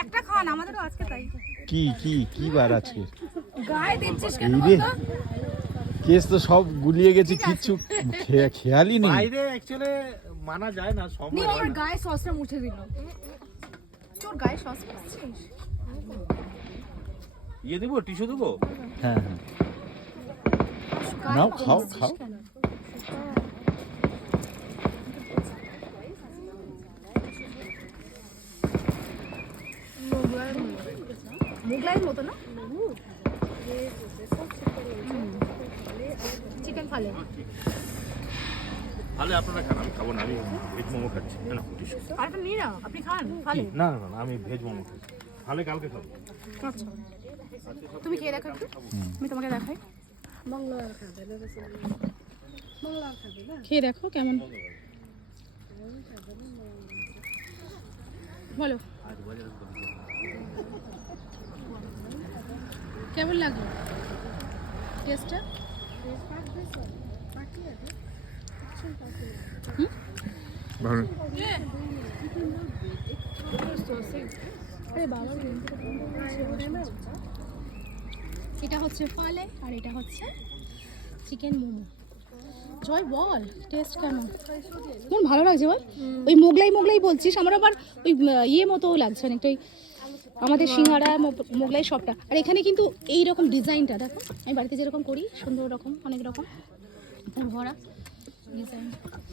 একটা খান, আমাদেরও আজকে তাই। কি কি কি বার আছে? গায়ে দিচ্ছিস কেন এই রে, বলতো? কেস তো সব গুলিয়ে গেছে, কিচ্ছু খেয়ালই নেই। বাইরে অ্যাকচুয়ালি মানা যায় না, সব নিয়ে আমার গায়ে সসটা মুছে দিল। তোর গায়ে সস মুছছিস? ইয়ে দেবো, টিস্যু দেবো? হ্যাঁ হ্যাঁ, নাও খাও খাও। মোগলাইয়ের মতো না? চিকেন ফালে। তাহলে আপনারা খান, আমি খাবো না, আমি ভেজ মোমো খাচ্ছি। না টিস্যু। আরেকটা নিয়ে নাও, আপনি খান ফালে। না না না, আমি ভেজ মোমো খাচ্ছি। তাহলে কালকে খাবো। আচ্ছা, তুমি খেয়ে দেখো একটু, আমি তোমাকে দেখাই। খেয়ে দেখো কেমন, বলো কেমন লাগলো টেস্টটা? এটা হচ্ছে ফালে আর এটা হচ্ছে চিকেন মোমো। জয় বল টেস্ট কেমন? কোন ভালো লাগছে বল? ওই মোগলাই মোগলাই বলছিস, আমার আবার ওই ইয়ে মতো লাগছে অনেকটা, ওই আমাদের সিঙ্গাড়া মোগলাই সবটা। আর এখানে কিন্তু এই রকম ডিজাইনটা দেখো, আমি বাড়িতে যেরকম করি সুন্দর রকম, অনেক রকম ভরা ডিজাইন।